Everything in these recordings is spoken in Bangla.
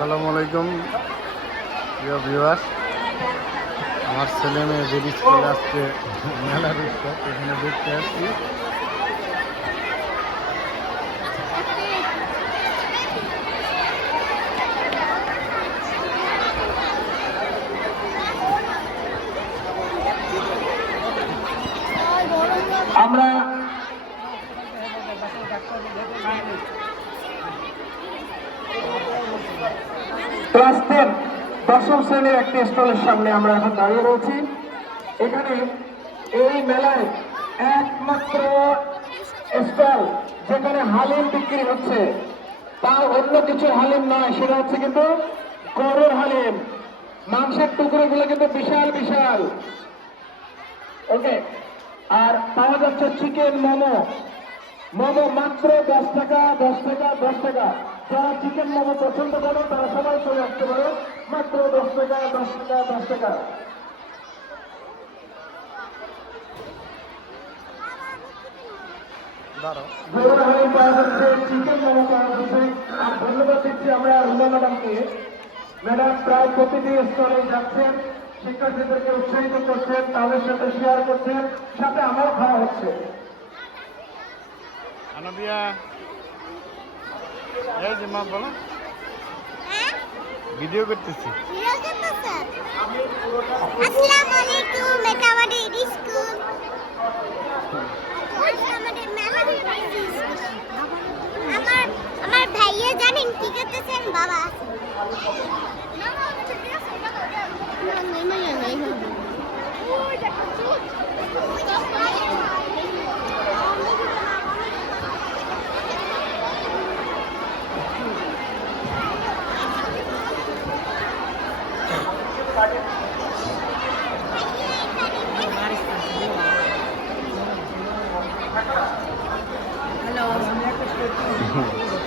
আসসালামু আলাইকুম, প্রিয় ভিউয়ার্স আমার ছেলে মেয়ে মেয়েদের স্কুলে আজকে মেলার উৎসব, এখানে দেখতে আসছি। আমরা ক্লাস টেন দশম শ্রেণির একটি স্টলের সামনে আমরা এখন দাঁড়িয়ে রয়েছি। এখানে এই মেলায় একমাত্র স্টল যেখানে হালিম বিক্রি হচ্ছে তা অন্য কিছু হালিম নয়, সেটা হচ্ছে কিন্তু গরুর হালিম। মাংসের টুকরোগুলো কিন্তু বিশাল বিশাল। ওকে আর পাওয়া যাচ্ছে চিকেন মোমো। মোমো মাত্র দশ টাকা দশ টাকা দশ টাকা। যারা চিকেন মোমো পছন্দ করো তারা সবাই চলে আসতে পারো। মাত্র দশ টাকা দশ টাকা দশ টাকা। আর ধন্যবাদ দিচ্ছি আমরা রুমা ম্যাডামকে ম্যাডাম প্রায় প্রতিটি স্টলে যাচ্ছেন। শিক্ষার্থীদেরকে উৎসাহিত করছেন তাদের সাথে শেয়ার করছেন। সাথে আমারও খাওয়া হচ্ছে। আনাবিয়া। এই মা বলো। ভিডিও করতেছি। আসসালামু আলাইকুম আমার আমার ভাইয়া জানেন কি করতেছেন? বাবা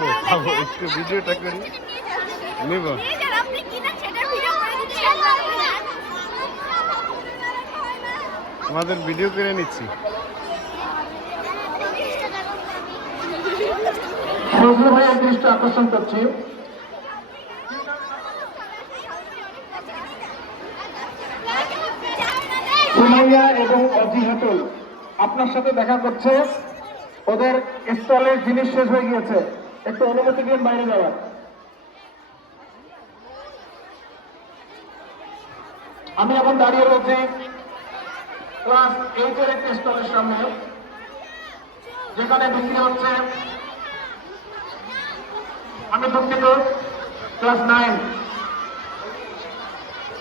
খাব খাব একটু ভিডিওটা করি। নিব। আমাদের ভিডিও করে নিচ্ছি। ফজলু ভাইয়ের দৃষ্টি আকর্ষণ করছি। সুমাইয়া এবং অজি হাতুল আপনার সাথে দেখা করছে। ওদের স্টলের জিনিস শেষ হয়ে গিয়েছে। একটু অনুমতি দিন বাইরে যাওয়ার। আমি এখন দাঁড়িয়ে রয়েছি ক্লাস এইটের একটি স্টলের সামনে, যেখানে বিক্রি হচ্ছে, আমি দুঃখিত, ক্লাস নাইন